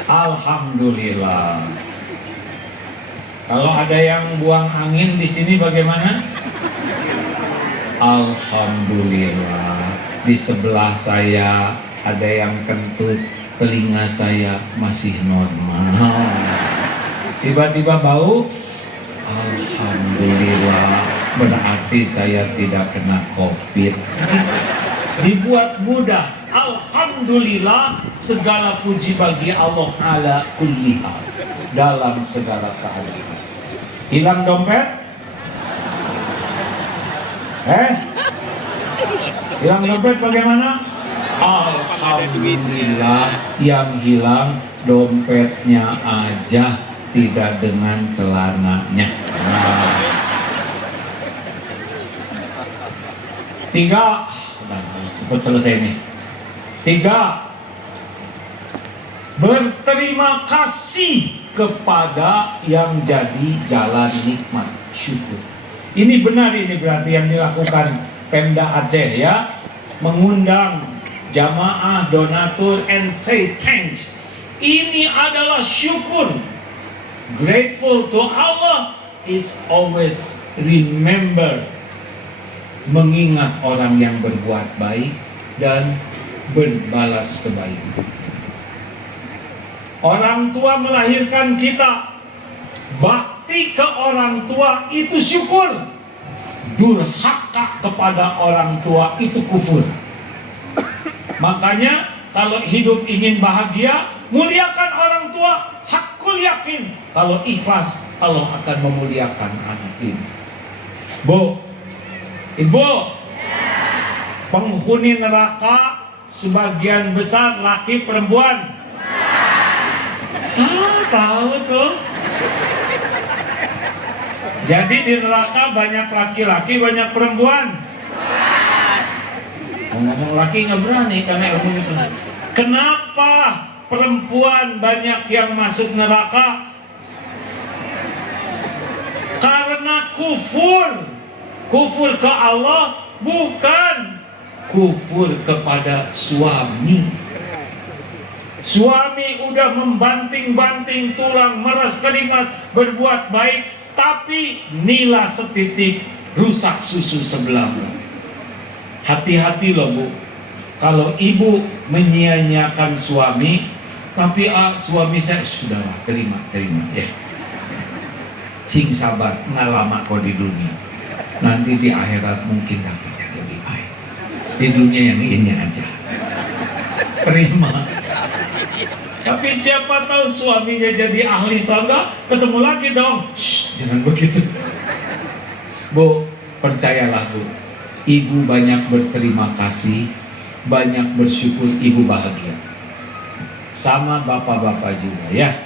Alhamdulillah. Kalau ada yang buang angin di sini bagaimana? Alhamdulillah. Di sebelah saya ada yang kentut, telinga saya masih normal. Tiba-tiba bau, alhamdulillah, berarti saya tidak kena COVID. Dibuat mudah, alhamdulillah, segala puji bagi Allah ala kulli hal, dalam segala keadaan. Hilang dompet? Hilang dompet bagaimana? Alhamdulillah, yang hilang dompetnya aja, tidak dengan celananya. Tiga, cepat selesai nih. Tiga, berterima kasih kepada yang jadi jalan nikmat, syukur. Ini benar, ini berarti yang dilakukan Pemda Aceh, ya, mengundang jamaah, donatur, and say thanks. Ini adalah syukur. Grateful to Allah is always remember, mengingat orang yang berbuat baik dan berbalas kebaikan. Orang tua melahirkan kita, bakti ke orang tua itu syukur. Durhaka kepada orang tua itu kufur. Makanya kalau hidup ingin bahagia, muliakan orang tua. Hakul yakin, kalau ikhlas Allah akan memuliakan anak ini. Bu, Ibu, penghuni neraka sebagian besar laki perempuan. Tahu tuh. Jadi di neraka banyak laki-laki, banyak perempuan. Ngomong laki nggak berani karena umum itu. Kenapa perempuan banyak yang masuk neraka? Karena kufur. Kufur ke Allah, bukan kufur kepada suami. Suami udah membanting-banting tulang, meras keringat, berbuat baik, tapi nila setitik, rusak susu sebelah. Hati-hati loh Bu, kalau ibu menyia-nyiakan suami, tapi suami saya sudahlah, terima ya. Sing sabar, nggak lama kok di dunia. Nanti di akhirat mungkin dapat yang lebih baik. Di dunia yang ini aja. Terima. Tapi siapa tahu suaminya jadi ahli surga, ketemu lagi dong. Shh, jangan begitu. Bu, percayalah Bu, ibu banyak berterima kasih, banyak bersyukur, ibu bahagia. Sama bapak-bapak juga ya.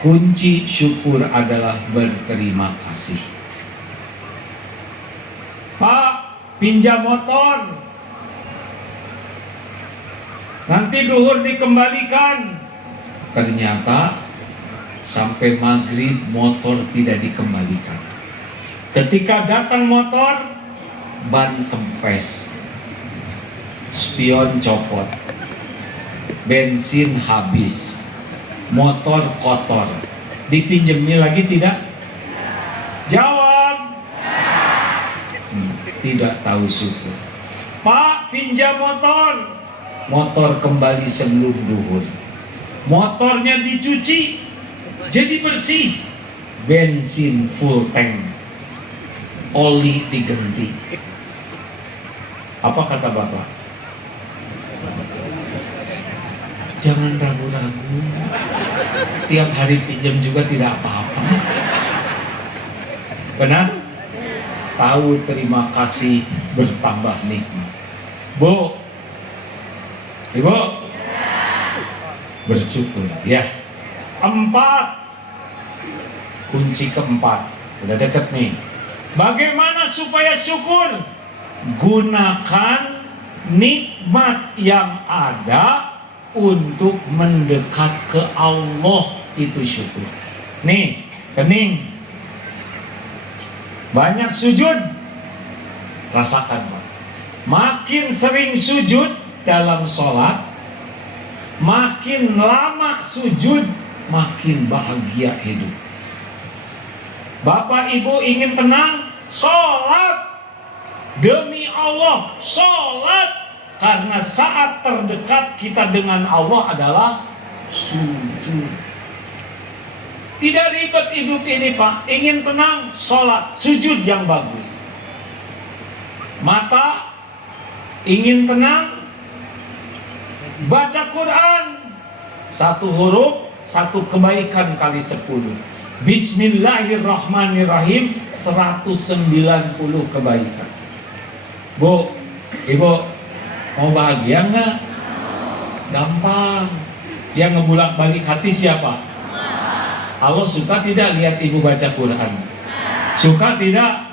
Kunci syukur adalah berterima kasih. Pak, pinjam motor. Nanti duhur dikembalikan. Ternyata sampai maghrib motor tidak dikembalikan. Ketika datang motor, ban kempes, spion copot, bensin habis, motor kotor. Dipinjemi lagi tidak? Jawab. Tidak tahu syukur. Pak, pinjam motor. Motor kembali sebelum duhur. Motornya dicuci, jadi bersih. Bensin full tank, oli diganti. Apa kata Bapak? Jangan ragu-ragu. Tiap hari pinjam juga tidak apa-apa. Benar? Tahu terima kasih, bertambah nikmat. Bu, Ibu bersyukur ya. 4, kunci keempat udah deket nih. Bagaimana supaya syukur? Gunakan nikmat yang ada untuk mendekat ke Allah, itu syukur. Nih, kening banyak sujud, rasakan Pak. Makin sering sujud dalam sholat, makin lama sujud, makin bahagia hidup. Bapak Ibu ingin tenang, sholat. Demi Allah, sholat. Karena saat terdekat kita dengan Allah adalah sujud. Tidak ribet hidup ini Pak. Ingin tenang, sholat, sujud yang bagus. Mata, ingin tenang, baca Quran. 1 huruf, 1 kebaikan kali 10. Bismillahirrahmanirrahim, 190 kebaikan. Bu, Ibu, mau bahagia nggak? Gampang. Yang ngebulak-balik hati siapa? Allah suka tidak lihat ibu baca Quran? Suka tidak?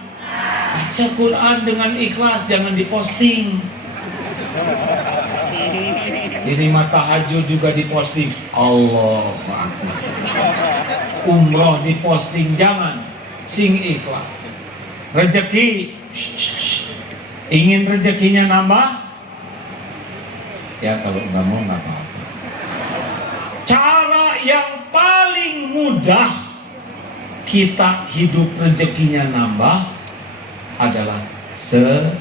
Baca Quran dengan ikhlas, jangan diposting. Ini tahajud juga diposting. Allah Akbar. Umroh diposting, jangan. Sing ikhlas. Rezeki, ingin rezekinya nambah? Ya kalau nggak mau nggak apa-apa. Cara yang paling mudah kita hidup rezekinya nambah adalah sedekah.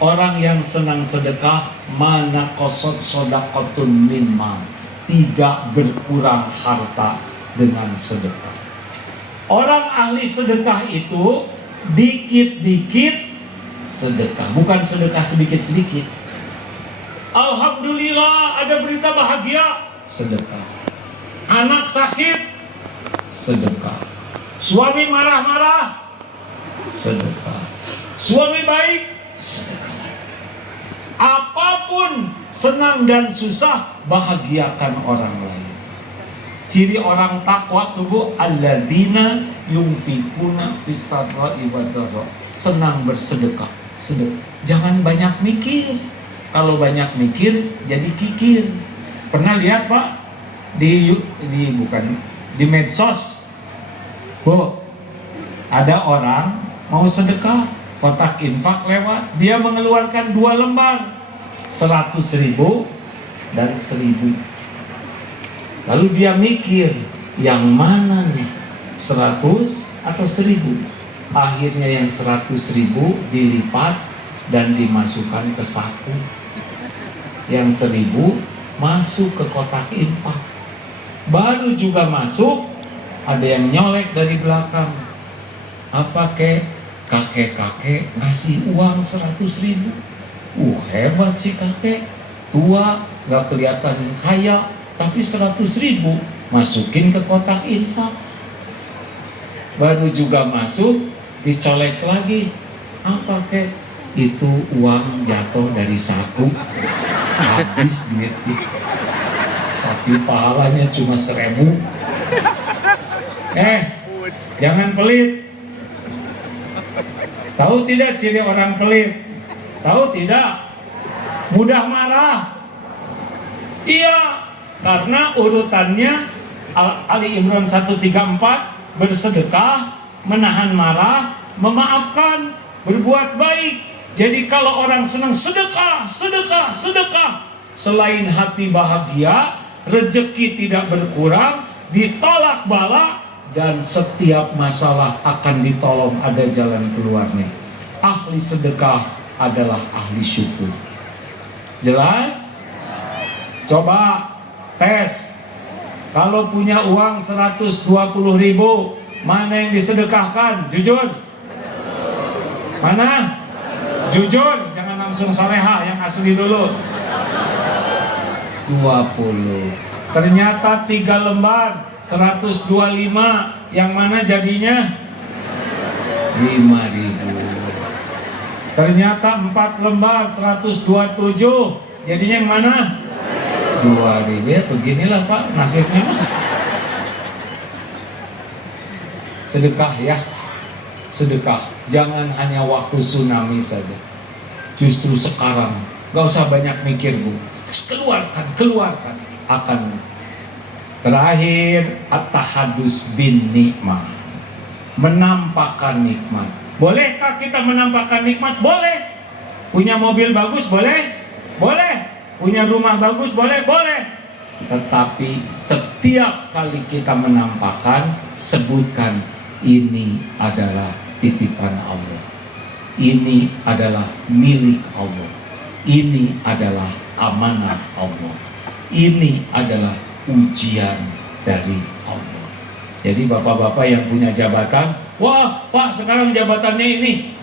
Orang yang senang sedekah, mana kosot sodakotun mimma, tidak berkurang harta dengan sedekah. Orang ahli sedekah itu dikit-dikit sedekah, bukan sedekah sedikit-sedikit. Alhamdulillah ada berita bahagia, sedekah. Anak sakit, sedekah. Suami marah-marah, sedekah. Suami baik, sedekah. Apapun senang dan susah, bahagiakan orang lain. Ciri orang takwa tubuh alladzina yunfikuna fis-sarra'i wad-dharra, senang bersedekah. Jangan banyak mikir. Kalau banyak mikir jadi kikir. Pernah lihat Pak di medsos, Bu, ada orang mau sedekah, kotak infak lewat, dia mengeluarkan 2 lembar, 100.000 dan 1.000. Lalu dia mikir, yang mana nih, 100 atau 1.000? Akhirnya yang 100.000 dilipat dan dimasukkan ke saku. Yang 1.000 masuk ke kotak infak. Baru juga masuk, ada yang nyolek dari belakang. Apa kakek-kakek ngasih uang 100.000. Hebat sih kakek, tua, gak kelihatan kaya, tapi 100.000 masukin ke kotak infak. Baru juga masuk, dicolek lagi. Apa kek? Itu uang jatuh dari saku, habis duit itu, tapi pahalanya cuma 1.000. Jangan pelit. Tahu tidak ciri orang pelit? Tahu tidak? Mudah marah. Iya, karena urutannya Ali Imran 134, bersedekah, menahan marah, memaafkan, berbuat baik. Jadi kalau orang senang sedekah, selain hati bahagia, rezeki tidak berkurang, ditolak bala, dan setiap masalah akan ditolong, ada jalan keluarnya. Ahli sedekah adalah ahli syukur. Jelas? Coba tes. Kalau punya uang 120.000, mana yang disedekahkan? Jujur. Mana? Jujur, jangan langsung soleha, yang asli dulu. 20. Ternyata 3 lembar 125, yang mana jadinya? 5.000. Ternyata 4 lembar 127. Jadinya yang mana? 2.000. Ya beginilah Pak nasibnya. Sedekah ya, sedekah. Jangan hanya waktu tsunami saja. Justru sekarang, gak usah banyak mikir Bu. Keluarkan akan. Terakhir, at-tahadus bin nikmah, menampakkan nikmat. Bolehkah kita menampakkan nikmat? Boleh. Punya mobil bagus boleh? Boleh. Punya rumah bagus boleh? Boleh. Tetapi setiap kali kita menampakkan, sebutkan ini adalah titipan Allah, ini adalah milik Allah, ini adalah amanah Allah, ini adalah ujian dari Allah. Jadi bapak-bapak yang punya jabatan, wah Pak sekarang jabatannya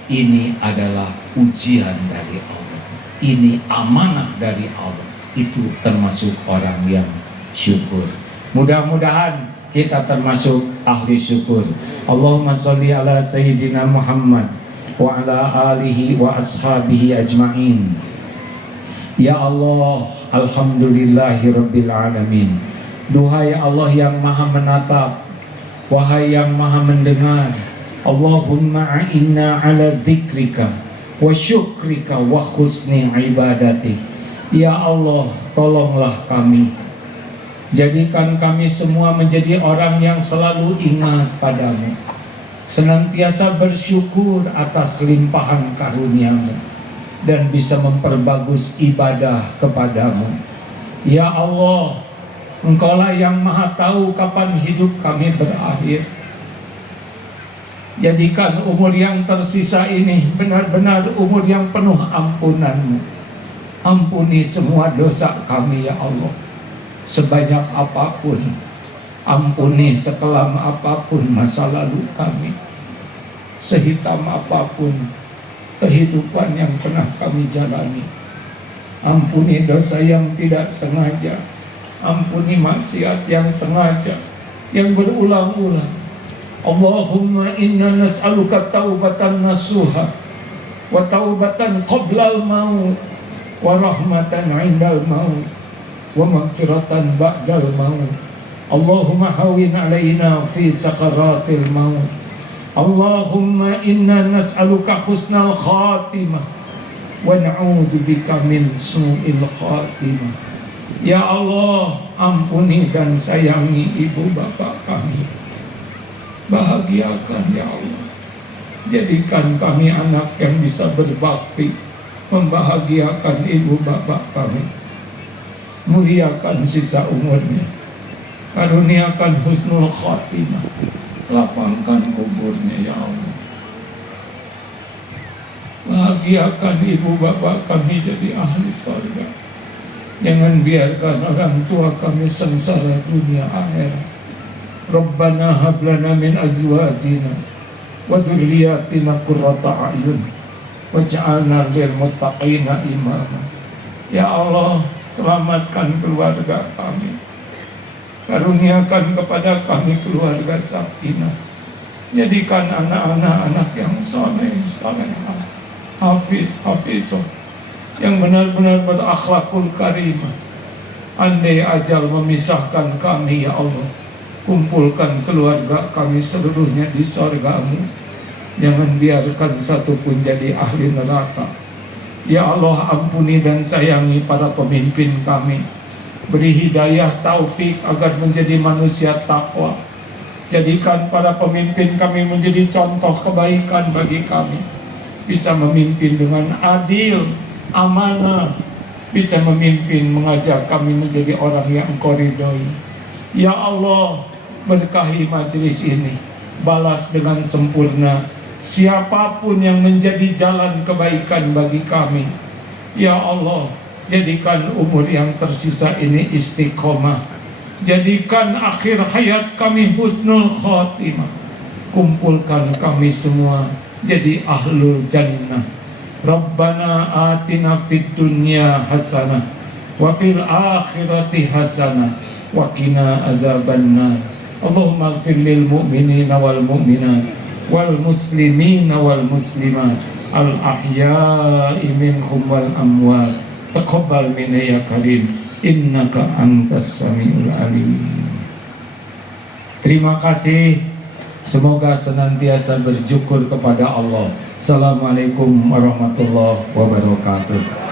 ini adalah ujian dari Allah, ini amanah dari Allah. Itu termasuk orang yang syukur. Mudah-mudahan kita termasuk ahli syukur. Allahumma sholli ala sayyidina Muhammad wa ala alihi wa ashabihi ajma'in. Ya Allah, alhamdulillahi rabbil alamin. Duhai Allah yang maha menatap, wahai yang maha mendengar, Allahumma a'inna ala dzikrika wa syukrika wa husni ibadatik. Ya Allah, tolonglah kami, jadikan kami semua menjadi orang yang selalu ingat padamu, senantiasa bersyukur atas limpahan karunia-Mu, dan bisa memperbagus ibadah kepadamu. Ya Allah, Engkaulah yang maha tahu kapan hidup kami berakhir. Jadikan umur yang tersisa ini benar-benar umur yang penuh ampunan-Mu. Ampuni semua dosa kami ya Allah, sebanyak apapun. Ampuni sekelam apapun masa lalu kami, sehitam apapun kehidupan yang pernah kami jalani. Ampuni dosa yang tidak sengaja, ampuni maksiat yang sengaja, yang berulang-ulang. Allahumma inna nas'aluka taubatan nasuha wa taubatan qoblal maut wa rahmatan indal maut wa maghfiratan ba'dal maut. Allahumma hawin alaina fi sakaratil maut. Allahumma inna nas'aluka husnal khatimah wa na'udzubika min su'il khatimah. Ya Allah, ampuni dan sayangi ibu bapak kami, bahagiakan ya Allah. Jadikan kami anak yang bisa berbakti, membahagiakan ibu bapak kami. Muliakan sisa umurnya, karuniakan husnul khatimah, lapangkan kuburnya ya Allah. Bahagiakan ibu bapak kami jadi ahli surga. Jangan biarkan orang tua kami sengsara dunia akhirat. Rabbana hab lana min azwajina wa dzurriyyatina qurrata a'yun waj'alna lil muttaqina imama. Ya Allah, selamatkan keluarga kami, karuniakan kepada kami keluarga sakinah. Jadikan anak-anak yang saleh, salehah, hafiz, hafizah, yang benar-benar berakhlakul karimah. Andai ajal memisahkan kami ya Allah, kumpulkan keluarga kami seluruhnya di surga-Mu. Jangan biarkan satu pun jadi ahli neraka. Ya Allah, ampuni dan sayangi para pemimpin kami. Beri hidayah taufik agar menjadi manusia takwa. Jadikan para pemimpin kami menjadi contoh kebaikan bagi kami. Bisa memimpin dengan adil, amanah. Bisa memimpin, mengajak kami menjadi orang yang Engkau ridhoi. Ya Allah, berkahi majelis ini. Balas dengan sempurna siapapun yang menjadi jalan kebaikan bagi kami. Ya Allah, jadikan umur yang tersisa ini istiqomah. Jadikan akhir hayat kami husnul khatimah. Kumpulkan kami semua jadi ahlul jannah. Rabbana atina fid dunya hasanah wa fil akhirati hasanah wa qina azabannar. Allahumma ighfir lil mu'minina wal mu'minat wal muslimina wal muslimat al-ahya'i minhum wal amwat. Taqabbal minna ya karim, innaka antas samiul alim. Terima kasih. Semoga senantiasa bersyukur kepada Allah. Assalamualaikum warahmatullahi wabarakatuh.